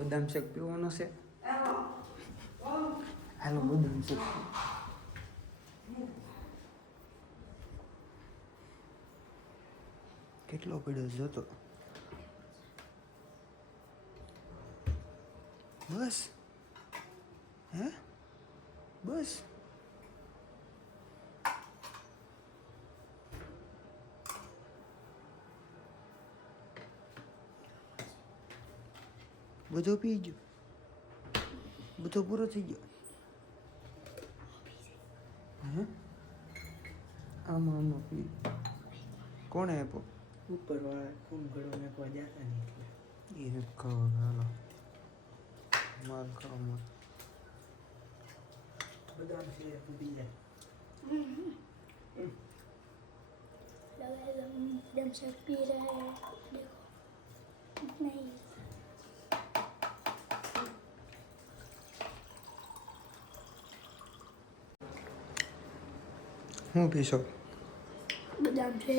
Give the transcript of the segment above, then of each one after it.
બદામ શેક પીવાનો છે હાલો બદામ શેક કેટલો પડ્યો જોતો બસ હે બસ બધો પી ગયો. બધો પૂરો થઈ ગયો. હે? આમાં આમાં પી કોણે આપ્યો? ઉપરવાળા કોણ ઘડો નાખવા જતા નહીં. એ ખબર હાલો. માલ છે પી શું પીશો? બદામ છે.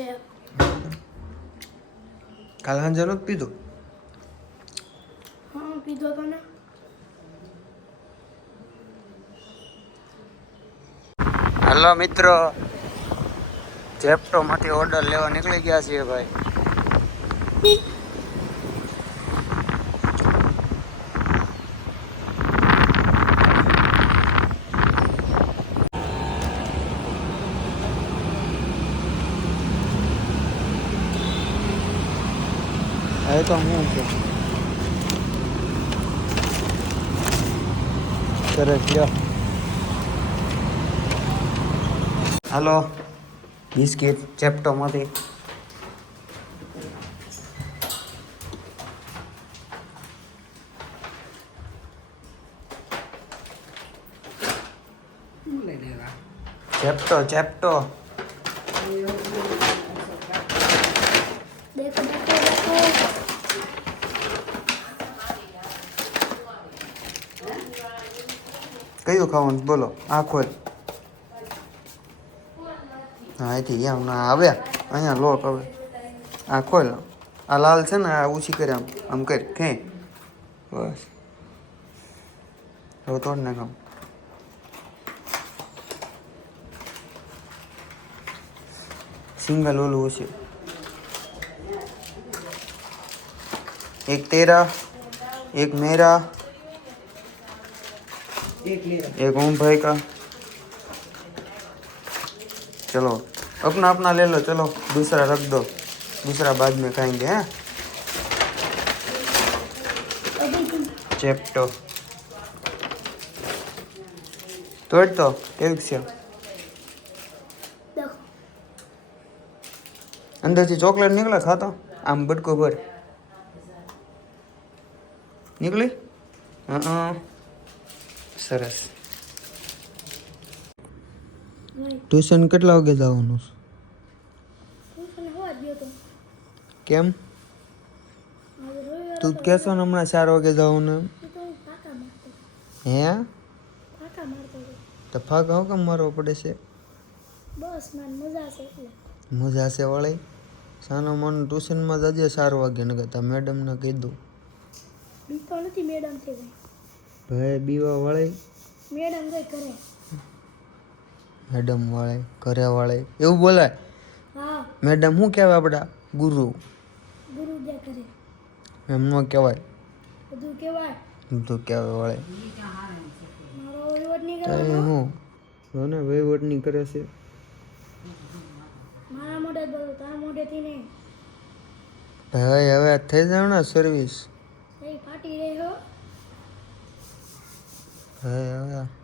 કાલ હાંજે નહોતું પીધું? હા પીધો તો ને. હલો મિત્રો જેપ્ટોમાંથી ઓર્ડર લેવા નીકળી ગયા છીએ ભાઈ. હવે તો હું છે સરસ લ્યો. હાલો. બિસ્કિટ ચેપ્ટોમાંથી ચેપ્ટો ચેપ્ટો. કયું ખાવાનું બોલો આ ખોલ. હા એથી અહીંયા ના આવે અહીંયા લોક હવે. આ ખોલ. આ લાલ છે ને, આ ઓછી કરે આમ આમ કર, ખેંચ. બસ. હવે તોડ નાખ આમ. સિંગલ ઓલું હશે. એક તેરા, એક મેરા एक ओम भाई का। चलो अपना अपना ले लो चलो दूसरा रख दो। दूसरा बाद में खाएँगे हैं? तुम चेप्टो। तोड़ तो एक से। अंदर से चॉकलेट निकला खाता? आम बटको भर निकली? हाँ। સરસ. ટ્યુશન કેટલા વાગે જવાનું કેમ? તું કહેશો ને હમણાં ચાર વાગે જવાનું હે? તો ફાક હું કેમ મારવો પડે છે? મજા છે વળી? સાનો મન ટ્યુશનમાં જજે ચાર વાગે નગર મેડમને કીધું નથી મેડમ થઈ ભાઈ બીવા વળે? મેડમ કઈ કરે મેડમ વાળે ઘરે વાળે. એવું બોલાય? હા. મેડમ શું કહેવાય આપડા ગુરુ. ગુરુ જે ઘરે. એમ ન કહેવાય. બધું કહેવાય. બધું કહેવાય વળે. મારો વહીવટ નહીં હું? જોને વહીવટની કરે છે? મારા મોઢે બોલો તારા મોઢેથી નહીં. ભાઈ હવે થઈ જાવ ને સર્વિસ એ ફાટી રહી. હો ભાઈ હવે